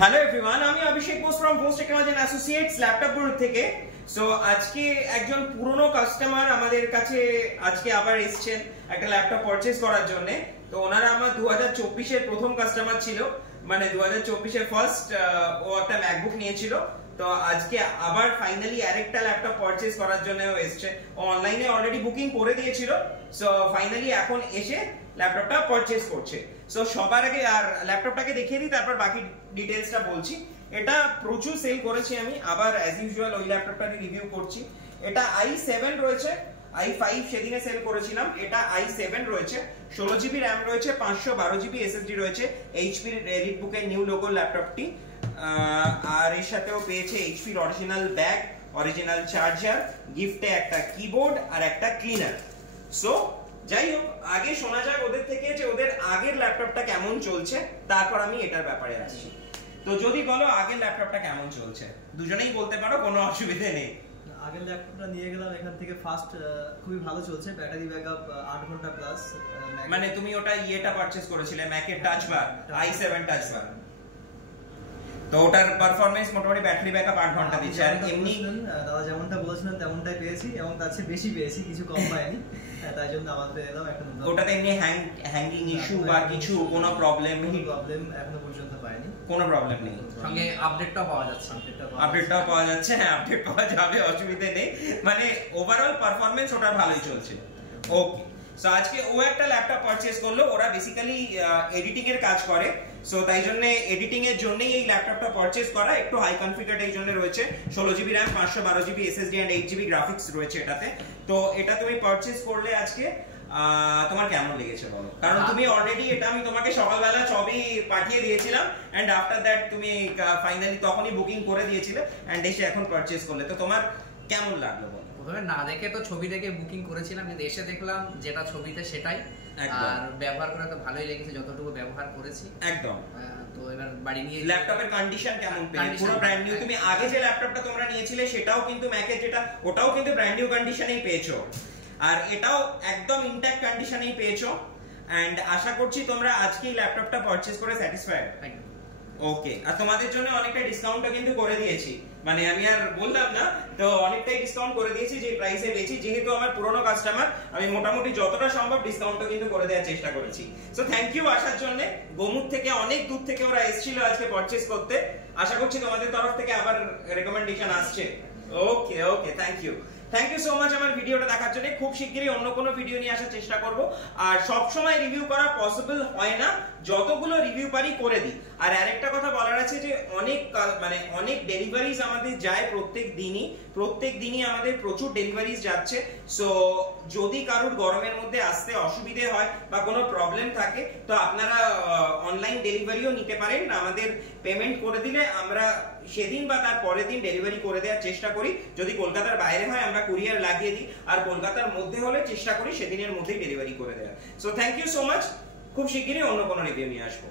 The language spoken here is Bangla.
হ্যালো এভরিওয়ান, আমি Abhishek Bose from Bose technology and associates laptop group থেকে। সো আজকে একজন পুরনো কাস্টমার আমাদের কাছে আজকে আবার এসেছেন একটা ল্যাপটপ পারচেজ করার জন্য। তো ওনারা আমার 2024 এর প্রথম কাস্টমার ছিল, মানে 2024 এর ফার্স্ট ও একটা ম্যাকবুক নিয়েছিল। তো আজকে আবার ফাইনালি আরেকটা ল্যাপটপ পারচেজ করার জন্য ও এসেছে। ও অনলাইনে অলরেডি বুকিং করে দিয়েছিল, সো ফাইনালি এখন এসে ল্যাপটপটা পারচেজ করছে। সো সবার আগে আর ল্যাপটপটাকে দেখিয়ে দিই, তারপর বাকি ডিটেইলসটা বলছি। এটা প্রচুর সেল করেছি আমি, আবার অ্যাজ ইউজুয়াল ওই ল্যাপটপটাকে রিভিউ করছি। এটা i7 রয়েছে, i5 সেদিনে সেল করেছিলাম। এটা i7 রয়েছে, 16 জিবি র্যাম রয়েছে, 512 জিবি এসএসডি রয়েছে। এইচপি এলিটবুক এর নিউ লোগো ল্যাপটপটি। আর এর সাথেও পেয়েছে HP original bag, original charger, গিফটে একটা কিবোর্ড আর একটা ক্লিনার। সো যাই হোক, আগে শোনা যাক ওদের থেকে যে ওদের আগের ল্যাপটপটা কেমন চলছে, তারপর আমি এটার ব্যাপারে আসছি। তো যদি বলো আগের ল্যাপটপটা কেমন চলছে, দুজনেই বলতে পারো, কোনো অসুবিধা নেই। আগের ল্যাপটপটা নিয়ে গেলাম এখান থেকে, ফার্স্ট খুবই ভালো চলছে, ব্যাটারি ব্যাকআপ 8 ঘন্টা প্লাস। মানে তুমি ওটা ইয়েটা পারচেজ করেছিলে, ম্যাকের টাচ বার, i7 টাচ বার। তো ওটার পারফরম্যান্স মোটামুটি ব্যাটারি ব্যাকআপ 8 ঘন্টা দিচ্ছে। আর এমনি দাদা যেমনটা বলেছিলেন তেমনটাই পেয়েছি, এবং তার চেয়ে বেশি পেয়েছি, কিছু কম পাইনি। তাই জন্য আমাদের এলাম একটা নতুন। ওটাতে এমনি হ্যাঙ্গিং ইস্যু বা কিছু কোনো প্রবলেম এখনো পর্যন্ত পাইনি, কোনো প্রবলেম নেই। সঙ্গে আপডেটটাও পাওয়া যাচ্ছে। আপডেটটাও পাওয়া যাচ্ছে, হ্যাঁ আপডেট পাওয়া যাবে, অসুবিধা নেই। মানে ওভারঅল পারফরম্যান্স ওটা ভালোই চলছে। ওকে, সো আজকে ও একটা ল্যাপটপ পারচেজ করলো। ওরা বেসিক্যালি এডিটিং এর কাজ করে, সো তাই জন্য এডিটিং এর জন্যই এই ল্যাপটপটা পারচেজ করা। একটু হাই কনফিগার্ড এই জন্য রয়েছে, 16 GB RAM, 512 GB SSD and 8 GB graphics রয়েছে এটাতে। তো এটা তুমি পারচেজ করলে আজকে তোমার কেমন লেগেছে বলো? কারণ তুমি অলরেডি এটা আমি তোমাকে সকালবেলা ছবি পাঠিয়ে দিয়েছিলাম, এন্ড আফটার দ্যাট তুমি ফাইনালি তখনই বুকিং করে দিয়েছিলে, এন্ড এসে এখন পারচেজ করলে। তো তোমার কেমন লাগলো বলো? প্রথমে না দেখে তো ছবি দেখে বুকিং করেছিলাম, কিন্তু এসে দেখলাম যেটা ছবিতে সেটাই। আর ব্যবহার করে তো ভালোই লেগেছে, যতটুকু ব্যবহার করেছি একদম। তো এবার বাড়ি নিয়ে ল্যাপটপের কন্ডিশন কেমন পেলে? পুরো ব্র্যান্ড নিউ। তুমি আগে যে ল্যাপটপটা তোমরা নিয়েছিলে সেটাও কিন্তু ম্যাকের যেটা, ওটাও কিন্তু ব্র্যান্ড নিউ কন্ডিশনেই পেয়েছো, আর এটাও একদম ইনট্যাক্ট কন্ডিশনেই পেয়েছো। এন্ড আশা করছি তোমরা আজকেই ল্যাপটপটা পারচেজ করে স্যাটিসফাইড। ওকে, আর তোমাদের জন্য অনেকটা ডিসকাউন্টও কিন্তু করে দিয়েছি, মানে আমি আর বললাম না, তো অনেকটাই ডিসকাউন্ট করে দিয়েছি যে প্রাইসে বেচি। যেহেতু আমার পুরনো কাস্টমার, আমি মোটামুটি যতটা সম্ভব ডিসকাউন্টও কিন্তু করে দেওয়ার চেষ্টা করেছি। সো থ্যাংক ইউ আসার জন্য। গোমুখ থেকে অনেক দূর থেকে ওরা এসেছিল আজকে পারচেজ করতে। আশা করছি তোমাদের তরফ থেকে আবার রেকমেন্ডেশন আসছে। ওকে ওকে, থ্যাংক ইউ সো মাচ আমার ভিডিওটা দেখার জন্য। খুব শিগগিরই অন্য কোনো ভিডিও নিয়ে আসার চেষ্টা করব। আর সব সময় রিভিউ করা পসিবল হয় না, যতগুলো রিভিউ পারি করে দিই। আর আরেকটা কথা বলার আছে যে অনেক ডেলিভারিজ আমাদের যায় প্রত্যেক দিনই আমাদের প্রচুর ডেলিভারিজ যাচ্ছে। সো যদি কারোর গরমের মধ্যে আসতে অসুবিধে হয় বা কোনো প্রবলেম থাকে, তো আপনারা অনলাইন ডেলিভারিও নিতে পারেন। আমাদের পেমেন্ট করে দিলে আমরা সেদিন বা তার পরের দিন ডেলিভারি করে দেওয়ার চেষ্টা করি। যদি কলকাতার বাইরে হয় আমরা কুরিয়ার লাগিয়ে দিই, আর কলকাতার মধ্যে হলে চেষ্টা করি সেদিনের মধ্যেই ডেলিভারি করে দেওয়ার। So thank you so much. খুব শিগগিরই অন্য কোনো রিভিউ নিয়ে আসবো।